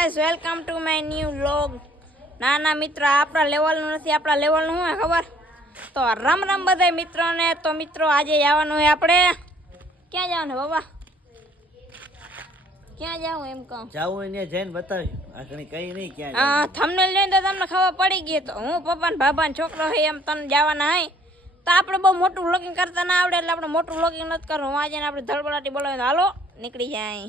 Guys welcome to my new vlog. નાના મિત્રો આપણા લેવલનું નથી, આપણા લેવલનું શું ખબર? તો રામ રામ બધાય મિત્રોને। તો મિત્રો આજે જવાનું છે આપણે, ક્યાં જવાનું બાબા? ક્યાં જાવું એમ કહું? જાવું એને જઈને બતાવી આગળ કઈ નહીં ક્યાં થંબનેલ જોઈને તો તમને ખબર પડી ગઈ। તો હું પપ્પા ને બાબા ને છોકરો હે એમ તને જવાના હે। તો આપણે બહુ મોટું વ્લોગિંગ કરતા ના આવડે એટલે આપણે મોટું વ્લોગિંગ નથી કરવું। આજે આપણે ધડબડાટી બોલાવી હાલો નીકળી જાય।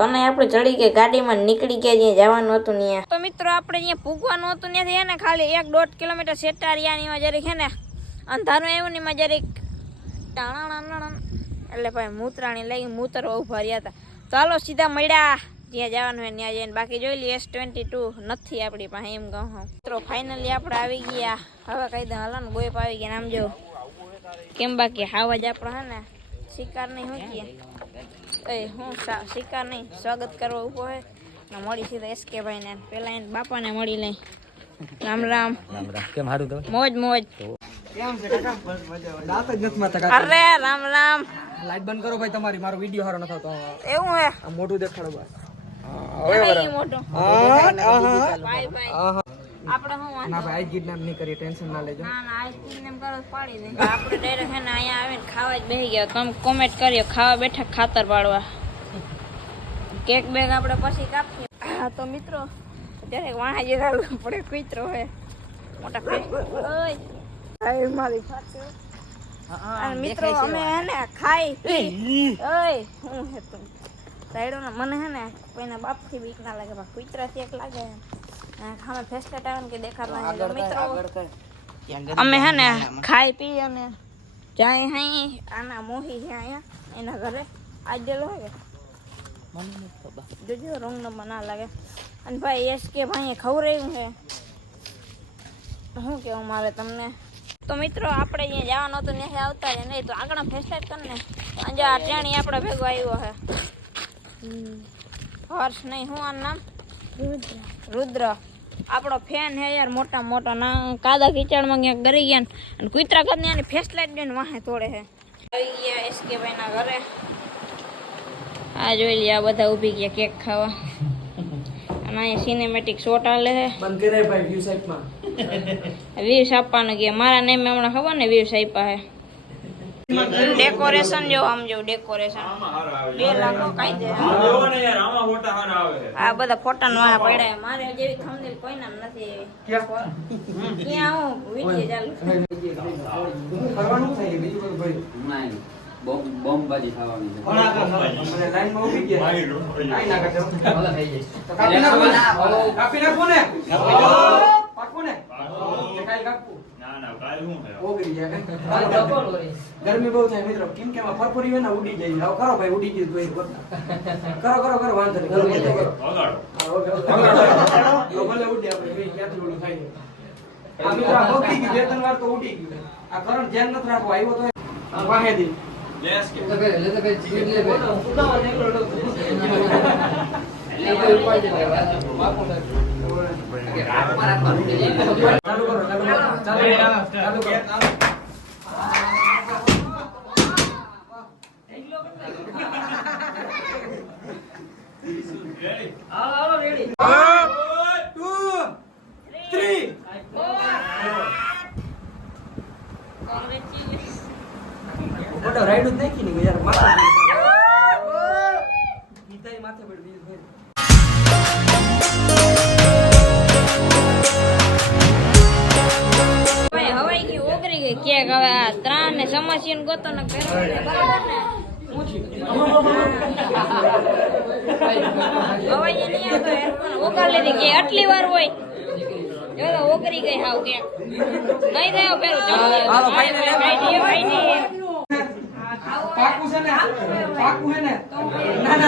તને આપણે ચડી કે ગાડીમાં નીકળી ગયા જ્યાં જવાનું હતું ત્યાં। તો મિત્રો આપણે જ્યાં પૂગવાનું હતું ત્યાંથી હે ને ખાલી 1-1.5 કિલોમીટર સેટારિયાની જરીક હે ને અંધારું આવ્યું ને જરીક ટાણા એટલે ભાઈ મૂતરાણી લઈ મૂતરવા ઉભા રહ્યા હતા। તો હાલો સીધા મળ્યા જ્યાં જવાનું હોય ત્યાં જઈને। બાકી જોઈ લઈએ S22 નથી આપણી પાસે એમ કહું મિત્રો। ફાઇનલી આપણે આવી ગયા। હવે કહી દઉં હાલો ને ગોયપ આવી ગયા। આમ જો કેમ બાકી હાવજ આપણો હે ને શિકાર નહીં શું કહીએ હું શિકાર નહીં સ્વાગત કરવા ઉભો હે ને મળી સીધા SK ભાઈ ને પેલા એને બાપાને મળી લઈ। રામ રામ રામ રામ કેમ હારું તો મોજ મોજ કેમ છે કાકા? બસ મજા દાંત જ નથી મારતા કાકા। અરે રામ રામ લાઈટ બંધ કરો ભાઈ તમારી, મારો વિડિયો હારો ન થતો। એવું હે આ મોઢું દેખાડો બસ। મોટો ભાઈ ભાઈ આપણે હું વાંધો ના ભાઈ કિડનેપ નહીં કરી, ટેન્શન ના લેજો। ના ના આજ કિડનેપ કરો પાડી દે। આપણે ડાયરેક્ટ હે ને અહીંયા આવીને ખાવા જ બેસી ગયા। તમે કોમેન્ટ કર્યો ખાવા બેઠા ખાતર પાડવા। કેક બેગ આપણે પછી કાપીએ। હા તો મિત્રો અત્યારે વાણા જે ચાલુ પડે કુતરો હે મોટા ફેસ ઓય આય મારી ફાટે અને મિત્રો અમે હે ને ખાઈ પી ઓય હું હે તું સાઈડો ને મને હે ને કોઈના બાપથી બીક ના લાગે પણ કુતરાથી એક લાગે। ખામે ફેસ્ટેટ આવે ને કે દેખાડવા મિત્રો અમે હે ને ખાઈ પી અને જાય હઈ આના મોહી છે અહીંયા એના ઘરે આજ જેલો હે જોજો રંગ નંબર ના લાગે। અને ભાઈ SK ભાઈએ ખવડાવ્યું છે શું કેવું મારે તમને। તો મિત્રો આપણે જ્યાં જવાનું હતું ત્યાંથી આવતા રહે નહીં તો આગળ ફેસ્ટેટ કરીને આજે આ ટ્રેણી આપણે ભેગો આવ્યો છે હર્ષ નહીં શું આ નામ રુદ્ર આપણો ફેન હે યાર મોટા મોટો ના કાદા કીચડમાં ક્યાંક ગરી ગયા અને કુતરા કદ ને ફેસ લાઈટ દઈને વાહે તોડે છે। આવી ગયા SK ભાઈ ના ઘરે। આ જોઈ લે આ બધા ઊભી ગયા કેક ખાવા અને અહીંયા સિનેમેટિક શોટ આલે છે। બંધ કરે ભાઈ વ્યૂ સાઈડ માં વ્યૂઝ આપવાનું કે મારા નેમ હમણાં ખબર ને વ્યૂઝ આપ્યા છે। ડેકોરેશન જો આમ જો ડેકોરેશન 2 લાખ કાઈ દે જોવો ને યાર આમાં ફોટા હારા આવે આ બધા ફોટા નવા પડ્યા મારે જેવી થંબનેલ કોઈ નામ નથી ક્યાં હું વિડિયો ચાલુ કરવાનું થાય બીજું ભાઈ નહીં બોમ્બ બાજી ખાવાની છે। મને લાઈન માં ઊભી ગયા કાઈ ના કાઢો ભલે થઈ જાય તો કાપી નાખો ને પાકો ને કાઈ કાપવું ના ના કાલ હું હે ઓગળી જાય ગરમી બહુ થાય મિત્રો કેમ કે ફરફરી હોય ને ઉડી જાય। હવે કરો ભાઈ ઉડી ગયું તો કરો વાંધો નહીં કરો વગાડો ભલે ઉડી આપણે ક્યાંથી ઓલું થાય આ મિત્રો આ બગડી ગયું 2-3 વાર તો ઉડી ગયું। આ કરંટ ધ્યાન નથી રાખવું આવ્યો તો વાહેથી લેસ કે લે તો સ્પીડ લે બે ઉતાવળ નીકળો કે રાત માં ચાલુ કરો રેડી મોટો રાઈડ જ નાખી ને યાર માથે ગીતાઈ માથે પડી બીજું ભાઈ હવાઈ ગઈ ઓગરી ગઈ કેક હવે આ ત્રણ ને સમસ્યા ને ગોતો ને બરાબર ને હવાઈ નહીં આવતો એરફોન ઓગાળ લીધી કે આટલી વાર હોય જો ઓગરી ગઈ હાવ કેક નહીં થયો પેલું હાલો ભાઈ ને ભાઈ પાકું છે ને પાકું હે ને ના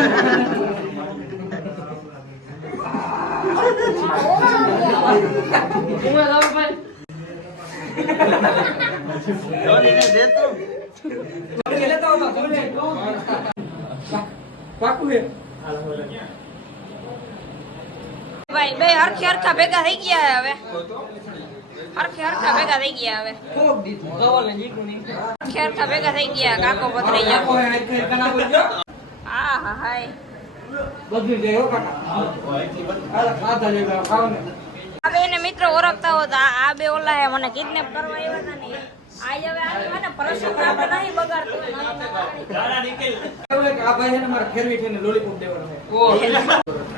પાકું હે ભાઈ બે હરખે હરખા ભેગા થઈ ગયા હવે હરખા ભેગા થઈ ગયા હવે હરખા ભેગા થઈ ગયા કાકો પથરાઈ ગયા પાકો હે કના બોલજો હા હા હાય બધું જાય હો કાકા હાલો ખાધા જેવા ખાવ ને આ બે ને મિત્રો ઓળખતા હોત આ બે ઓલા હે મને કિડનેપ કરવા આવ્યા હતા ને આજ હવે આ ને પ્રસંગ આપણે નહીં બગાડતો દાડા નીકળ એવું કે આ ભાઈ છે ને મારે ફેરવી થઈને લોલીપોપ દેવાનો છે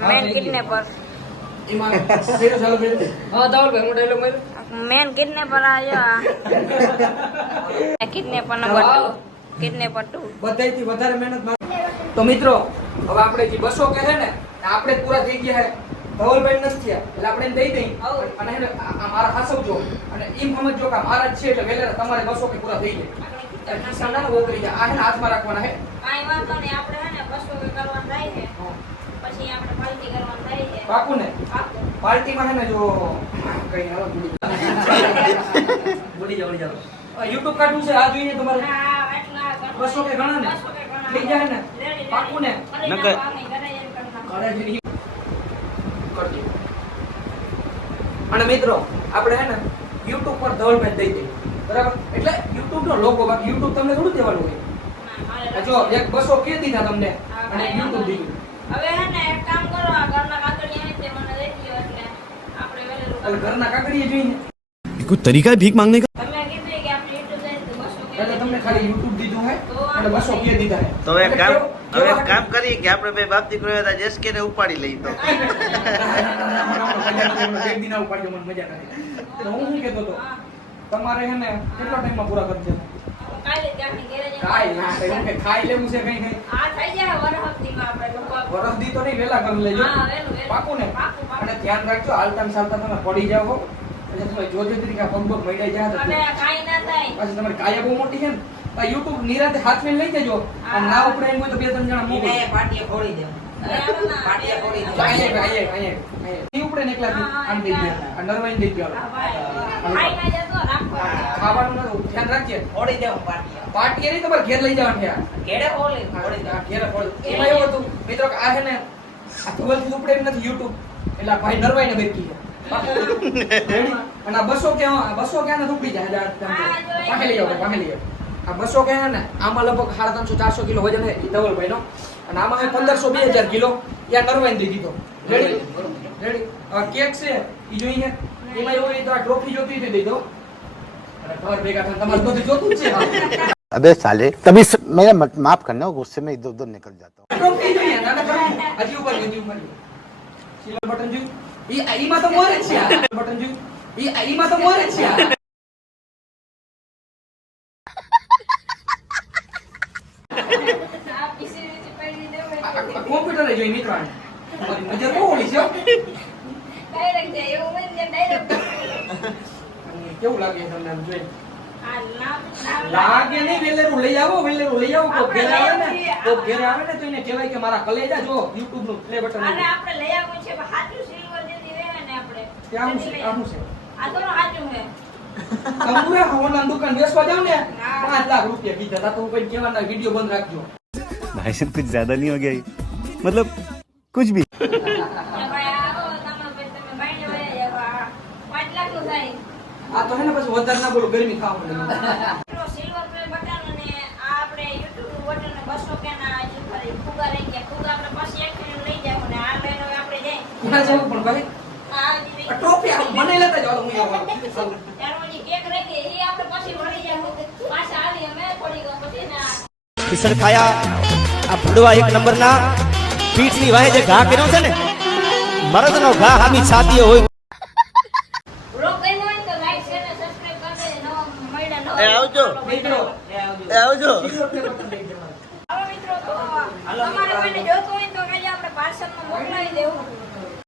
મેન કિડનેપર એમાં ફેરો ચાલુ કરી દે હા ધવલભાઈ હું ડાયલોગ માર્યો મેન કિડનેપર આવ્યો કિડનેપર નંબર 2 કિડનેપર 2 બધાયથી વધારે મહેનત તો મિત્રો હવે આપણે જે બસો કે છે ને આપણે પૂરા થઈ ગયા છે ધવલભાઈ નથી થયા એટલે આપણે એને દઈ દઈ અને એને આ મારા હાસવજો અને એમ સમજજો કે આ મારા જ છે એટલે વેલેરા તમારે બસો કે પૂરા થઈ જાય કિસ્સા ના ઓગળી જાય આ છે ને હાથમાં રાખવાના છે કાઈ વાંધો નહીં આપણે હે ને બસો કે કરવાનું થાય છે પછી આપણે પાર્ટી કરવાનું થાય છે પાકું ને પાકું પાર્ટીમાં છે ને જો કઈ હાલો ભૂલી જાઓ YouTube કાઢવું છે આ જોઈએ તમારે હા એટલા બસો કે ઘણા ને થઈ જાય ને પાકું ને નકર ઘરે જઈને કરજો અને મિત્રો આપણે હે ને YouTube પર ધવલભાઈ દઈ દઈએ બરાબર એટલે YouTube નો લોગો બાકી YouTube તમને થોડું દેવાનું હોય જો એક 200 કે દીધા તમને અને YouTube દીધું હવે હે ને એક કામ કરો આ ઘરના કાગળિયા આવે તે મને દઈ દો એટલે આપણે વેલેલું એટલે ઘરના કાગળિયે જોઈને कोई तरीका है भीख मांगने का? તમે કીધું કે આપણે YouTube જાય તો 200 એટલે તમને ખાલી YouTube દીધું હે અને 200 કે દીધા હે તો એક કામ કરીએ કે આપણે બે બાપ દીકરો હતા જેસકે ને ઉપાડી લઈ તો એક દિન આવું પાડજો મને મજા નથી તો હું શું કહેતો હતો તમારે હે ને કેટલા ટાઈમમાં પૂરા કરી દેવા કાલે ત્યાંની ગેરેજ કાઈ ના કઈ કે ખાઈ લેવું છે કઈ કઈ આ થઈ જાય વરહદીમાં આપણે લોકો વરસદી તો નહીં વેલા કરી લેજો હા, વહેલું. પાકું ને પાકું. અને ધ્યાન રાખજો હાલતા ને ચાલતા તમે પડી જાવ હો એટલે તમે જોજો તરીકે પગ પગ મળી જાય તો અને કાઈ ના થાય પાછી તમારી કાયા બહુ મોટી છે ને આ YouTube નિરાતે હાથમાં લઈ જજો અને ના ઉપડે એમ હોય તો બે ત્રણ જણા મોકલો પાટીએ ફોડી દે પાટીએ ફોડી દે નહીં ઉપડે ને એકલાથી આમ દઈ દે આ નરવાઈ દઈ દો હા ભાઈ ખાઈ ના જતો રાખો ખાવાનું ના ધ્યાન રાખજે ફોડી દે પાટીએ પાટીએ નહીં તમારે ઘેર લઈ જવાનું છે આ. કેડે ફોડી આ ઘેર ફોડી. એમાં એવું હતું મિત્રો કે આ છે ને આ ધવલથી ઉપડે એમ નથી YouTube એટલે આ ભાઈ નરવાઈને બેઠી છે Ready? અને આ 200 ક્યાં ઉપડી જાય પાકે લઈ જાવ પાકે લઈ જાવ આ 200 ક્યાં ને આમાં લગભગ 350-400 કિલો વજન છે ધવલભાઈ નો અને આમાં છે 1500-2000 કિલો યા નરવાઈને દઈ દીધો રેડી રેડી કેક છે ઈ જોઈએ એમાં એવું હોય તો આ ટ્રોફી જોતી હોય તો દઈ દો અને ઘર ભેગા થાય તમારે બધું જોતું જ છે अबे साले तभी मेरा माफ करना गुस्से में इधर उधर निकल जाता हूँ ટ્રોફી જોઈએ નાના કરો હજી ઉપર સિલ્વર બટન જોયું ઈ આઈમાં તો મોર જ છે આ બટન જોયું ઈ આઈમાં તો મોર જ છે આ આ પીસી રીતે પડી દેવું કોમ્પ્યુટર જોઈ મિત્રો તમારી નજર બહુ ઓળી છે હો. ડાયરેક્ટ જાય એવું હોય ને ડાયરેક્ટ કેવું લાગે તમને આમ જોઈ આ નામ લાગે નહીં વેલેરું લઈ આવો કોક ઘેર આવે ને કોક ઘેર આવે ને તો એને કહેવાય કે મારા કલેજા જો YouTube નું પ્લે બટન આને આપણે લઈ આવવું છે પણ હાચું સિલ્વર જેથી વેવે ને આપણે ક્યાં છે આ શું છે આ તો હાચું છે તમે હોના દુકાન બેસવા જાવ ને 5 લાખ રૂપિયા કીધા તા તો કોઈ કહેવાના વિડિયો બંધ રાખજો भाई साहब कुछ ज्यादा नहीं हो गया ये? मतलब कुछ भी એ ભાઈ આવો તમે ભાઈને વયા જાવ 5 લાખ નું થાય આ તો હે ને પછી વધારે ના બોલો ગરમી ખાવા મળે સિલ્વર પ્લે બટન અને આ આપણે YouTube નું બટન 200 કે ના જે ફરી ફુગા રહી ગયા ફુગા આપણે પછી એક મિનિટ લઈ જાવ અને આ લઈને હવે આપણે જાય ક્યાં જવું પણ ભાઈ આ આ ટ્રોફી આ મને લેતા જાવ હું આવું ત્યાર પછી કેક રહી ગઈ એ આપણે પછી ભરી જાય પાછા આવી અમે પડી ગયો પછી ના કિશન ખાયા આ ભડવા એક નંબરના પીઠની વાહે જે ઘા કર્યો છે ને મરદનો ઘા હામી છાતીએ હોય બ્લોગ ગમ્યો હોય તો લાઈક શેર અને સબસ્ક્રાઇબ કરી દેજો નવો મળ્યા નવો એ આવજો. મિત્રો આવજો સિલ્વર પ્લે બટન દઈ દેવાનું હાલો મિત્રો તો તમારે કોઈને જોતું હોય તો કઈ આપણે પાર્સલમાં મોકલાવી દેવું